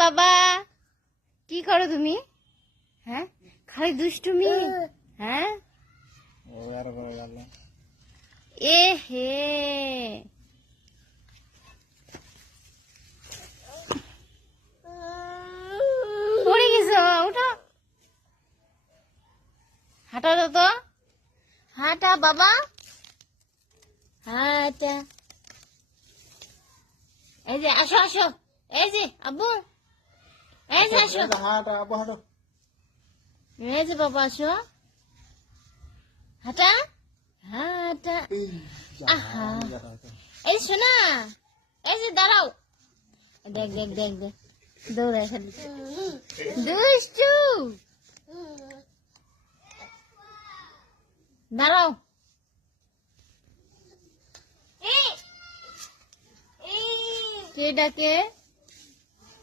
বাবা কি করো তুমি? হ্যাঁ খালি দুষ্টুমি। হ্যাঁ এ হে পড়ে গেছো, উঠো হাঁটা তো, হাঁটা বাবা হাঁটা। এই যে আসো আসো, এই যে আব্বু, এই যে আসো, এই যে বাবা আসো, হাঁটা হাঁটা। আহা এই শোনা, এই যে দাঁড়াও, দেখ দেখ দেখ দেখ দৌড়ায় খালি দুষ্টু। দাঁড়াও কে ডাকে?